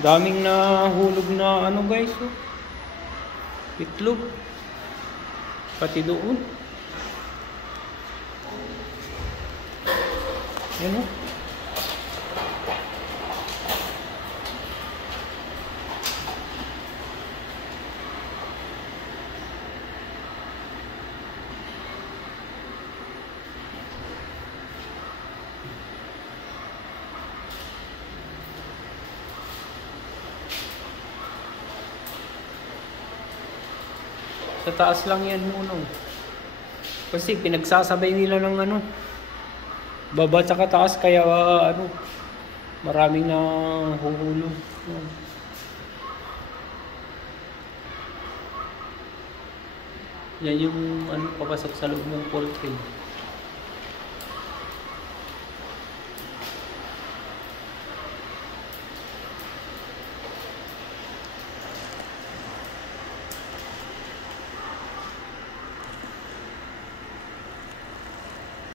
Daming nahulog na ano guys, oh. Itlog. Pati doon. Yan oh. Sa taas lang yan muna. Kasi pinagsasabay nila ng ano, baba tsaka taas, kaya ano, maraming na huhulog. Yan yung ano, papasok sa loob ng poultry.